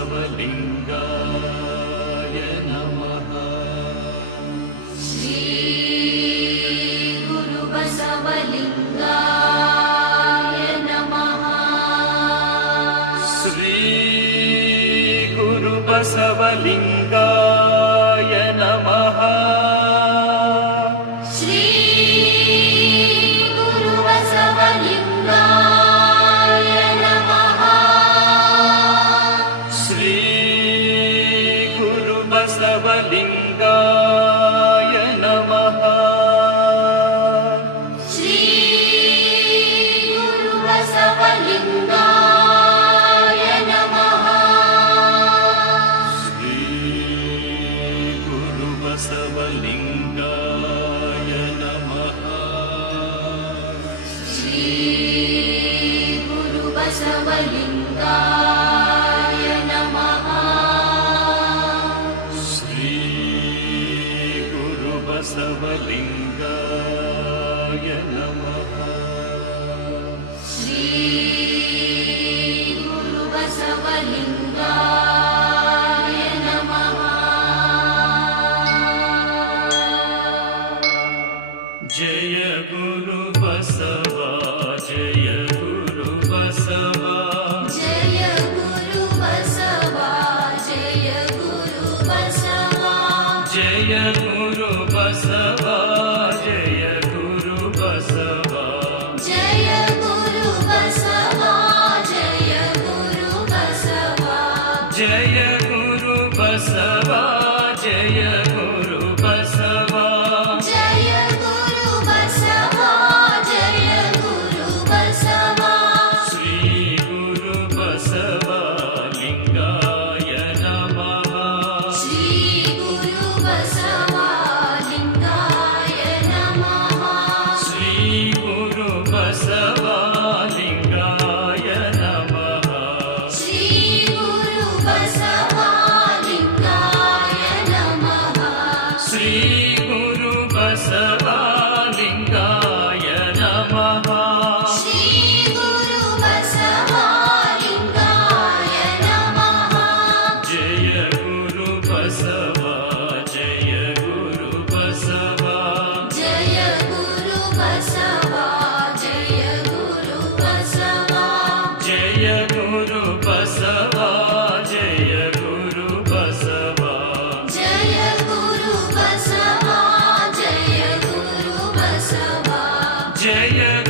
Sabalinga. 应该。day. yeah, yeah.